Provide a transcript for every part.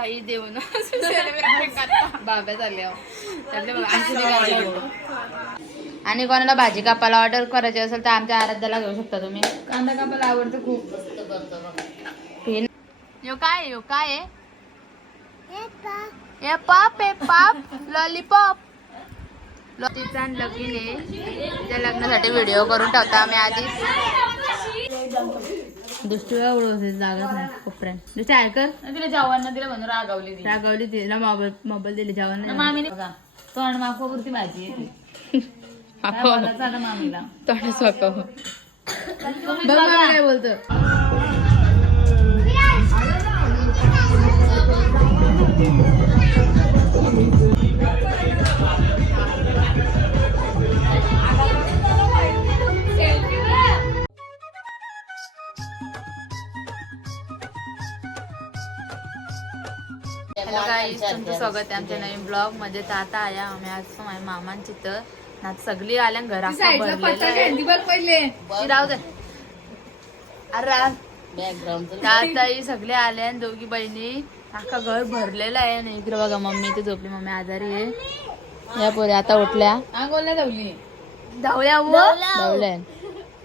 काही देऊ ना बाब्या झाले आणि कोणाला भाजी कापायला ऑर्डर करायची असेल तर आमच्या आराध्याला घेऊ शकता तुम्ही. कांदा कापायला आवडतं खूप. यो काय यो काय हे पाप आहे पाप लॉलीपॉप तिचा लगीन आहे. त्या लग्नासाठी व्हिडिओ करून ठेवता आम्ही आधी. दुष्टी उडवते जागाच नाही कोपऱ्यात. दुष्टी तिला जेवण दिलं म्हणून रागावली ती. रागवली तिला मोबाईल मोबाईल दिले जेवण नाही मामीने बघा तोंड मागवापुरती भाजी येते काय बोलायचं आता मामीला? तोंड स्वतः बघ मला काय बोलतो. हॅलो गाईज तुमचं स्वागत आहे आमच्या नवीन ब्लॉगमध्ये. तर आता आया आम्ही आज माझ्या मामांची तर ना सगळी आल्या घर. ती राहू दे. अरे आता ही सगळे आले आणि दोघी बहिणी. अख्खा घर भरलेलं आहे आणि इकडे बघा मम्मी ते झोपली मम्मी आजारी आहे. या पोरी आता उठल्या. आंघोळला धावली? धावल्या धावल्या.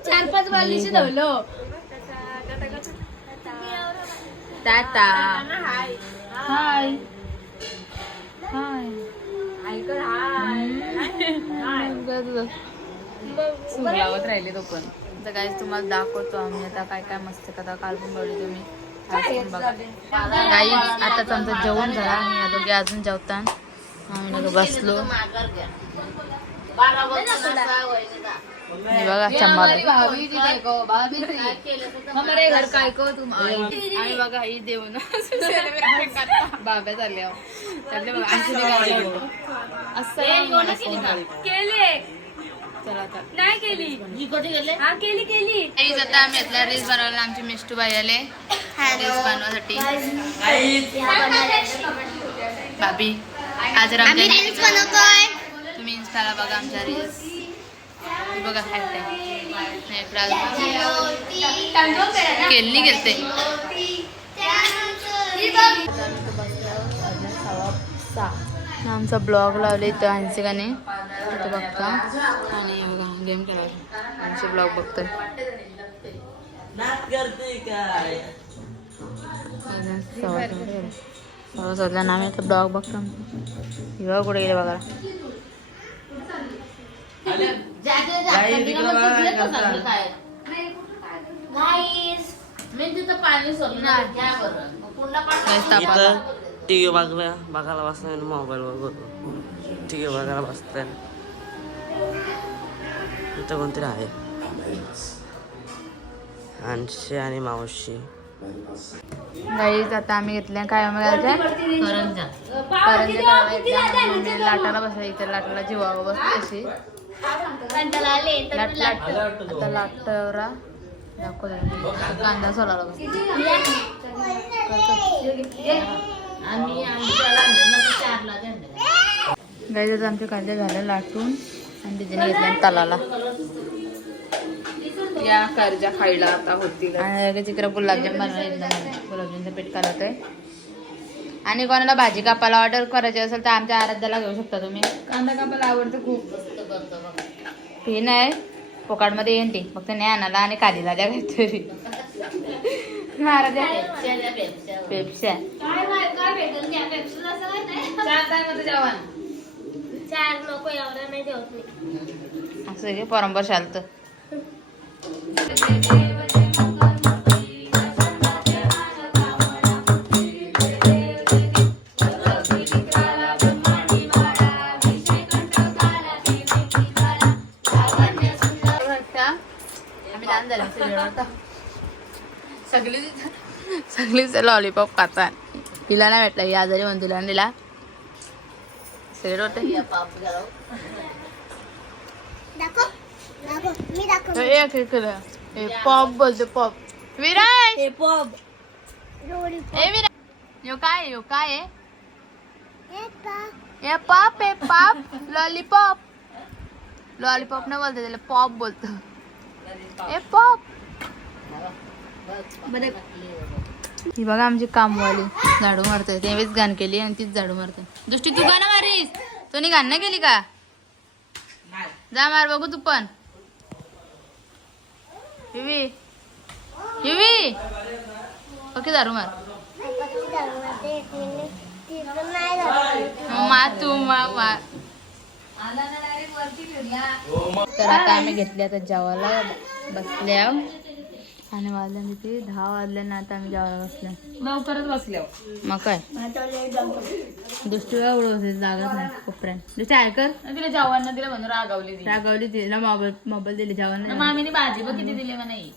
चार पाच बाजूशी धावलो. टाटा हाय हाय लावत राहिले तो पण. आता काय तुम्हाला दाखवतो आम्ही आता काय काय मस्त कथा काल पण बघली तुम्ही बघा. काही आताच आमचं जेवण झालं. आम्ही या दोघे अजून जेवता आम्ही बसलो. हे बघा घर काय को तुम आम्ही बघा ही देऊन बाब्या. असं केली चला आता. नाही केली. हा केली केली. काहीच आता आम्ही इथल्या रील्स बनवायला आमचे मिष्टू बाई आले. रील्स बनवण्यासाठी. भाभी आज रील्स बनवतोय. तुम्ही इन्स्टाला बघा आमच्या रील्स. बघा केली गेलते. आमचा ब्लॉग लावले इथं हंसिकाने. इथं बघता. आणि बघा गेम खेळायला. आमचे ब्लॉग बघतोय. सवय नाव आहे ब्लॉग बघतो. हिरो कुठे गेले बघा. टी व्ही बघायला बघायला बसताय मोबाईलवर बघतो टी व्ही बघायला बसताय. इथं कोणतरी आहे. आणशी आणि मावशी. गाईज आता आम्ही घेतल्या काय बघायच्या करंजा करंजे लाटाला बसल्या इथे लाटाला जीवावं बसते अशी. लाट लाट. आता लाटवरा कांदा सोलाला बसते आम्ही आमच्या आमचे कांदे झाले लाटून. आणि तिने घेतल्या तलाला. या कर्जा खायला आता होतील आणि इकडे गुलाबजाम बनवायला एकदम गुलाबजामचं पीठ कालवत आहे. आणि कोणाला भाजी कापायला ऑर्डर करायची असेल तर आमच्या आराध्याला घेऊ शकता तुम्ही. कांदा कापायला आवडतं खूप. फी नाही पोकाडमध्ये येईन ती. फक्त नाही आणायला आणि कालीला द्या काहीतरी. आराध्या. पेप्स्या असं परंपर चालतं आम्ही लहान झालो serial होता. सगळी सगळीच लॉलीपॉप खातात. हिला नाही भेटला ही आजारी म्हणून तुला दिला. सिरियल होते हे पॉप बोलतो पॉप विराज! हे पॉप ए विराज! यो काय यो काय हे का हे पॉप पॉप लॉलीपॉप लॉलीपॉप न बोलतो त्याला पॉप बोलतो. ए पॉप ही बघा आमची कामवाली झाडू मारते त्यावेळेस गाण केली आणि तीच झाडू मारते दृष्टी तू गाणं मारीस तू घाण गाणं केली का जा मार बघू तू पण हिवी हिवी ओके दारू मार मा तू मा तर आता आम्ही घेतले आता जेवायला बसल्या. आणि वाजल्या किती? दहा वाजले ना आता आम्ही जेवायला बसल्या लवकरच बसल्या. मग काय? दृष्टीला उडवते जागाच नाही कोपऱ्यात दृष्टी ऐकर तिला जवांना दिलं म्हणून रागावली रागवली तिला मोबाईल मोबाईल दिले जेवण मामीने भाजी बघ किती दिली म्हणा. ही.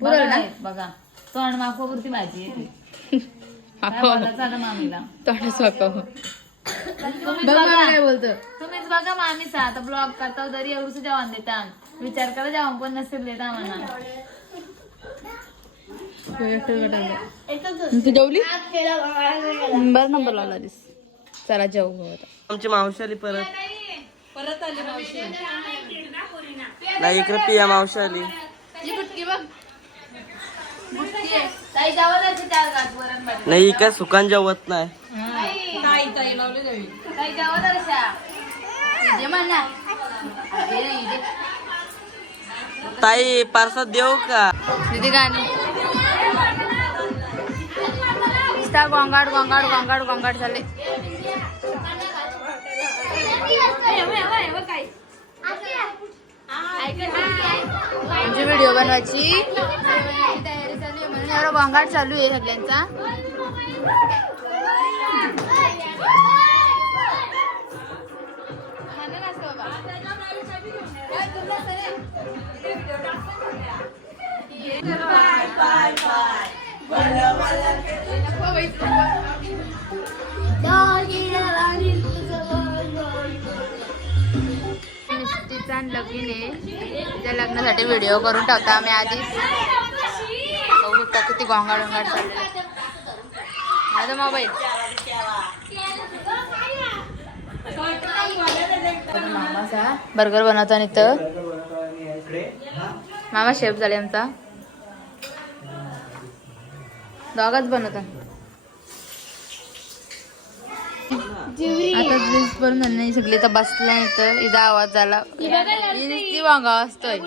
बघा बघा. तोंड मागवापुरती भाजी आहे ती. काय बोलायचं आता मामीला? तोंडाच वाकाव तुम्हीच बघ. मामा बघा काय बोलतो. तुम्हीच बघा मामीचा आता ब्लॉग करता तरी एवढंच जेवण देता विचार करा जेवण पण नसेल देता तू जेवली? बरं नंबर लावला दिस. चला जेवू आता. आमची मावशी आली परत. नाही इकडे पिया मावशी आली. ही बुटकी बघ. बुटकी आहे. ताई जेवणाची चार घास वरण भाजी नाही काय सुकान जेवत नाही. ताई ताई लावली जावी ताई जेवण जे म्हणा ताई पार्सात देऊ का? किती गाणी. नुसता गोंगाट गोंगाट गोंगाट गोंगाट झाले. आमची व्हिडिओ बनवायची. तयारी चालू आहे म्हणून एवढा गोंगाट चालू आहे सगळ्यांचा. लगीन आहे. त्या लग्नासाठी व्हिडिओ करून ठेवता आम्ही आधी. बघू शकता किती गोंगाट गोंगाट चालले माझा मोबाईल. मामाचा बर्गर बनवता आणि इथं. मामा शेफ झाले आमचा. दोघाच बनवता. आता ड्रेस पण नाही सगळी तर बसल्या इथं. इथं आवाज झाला. वांगा असतोय.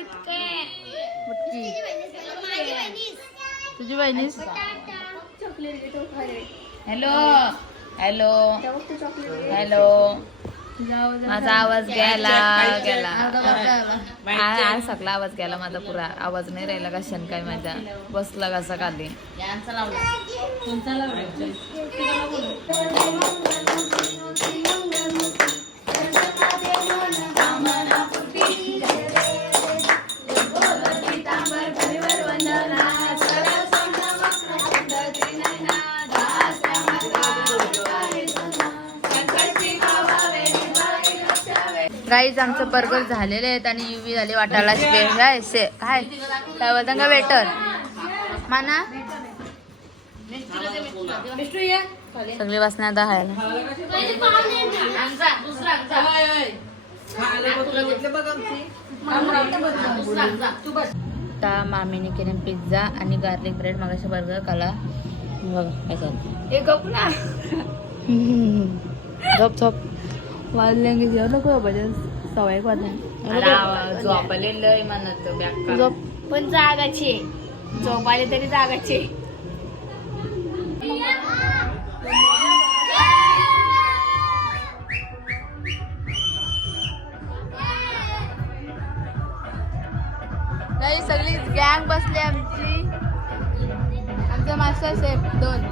तुझी बहिणीस हॅलो. हॅलो. हॅलो. माझा आवाज गेला गेला आज सगळा आवाज गेला माझा पुरा आवाज नाही राहिला का शन काय माझ्या. बसला कसा खाली गाईज आमचं बर्गर झालेले आहेत आणि युवी झाली वाटायला स्पे- काय से काय? काय बोलता का? वेटर माना? सगळी वासना आता खायला. आता मामीने केले पिझ्झा आणि गार्लिक ब्रेड मगाशी बर्गर खाला बघा काय चालतं एक गप ना. झोप झोप. వాళ్ళకి ఎవరికి वजन सवय कोण झोपले लय म्हणत बॅग झोप पण जागाचे झोपाले तरी जागाचे सगळी गँग बसली आमची. आमचा मास्टर सेफ दोन.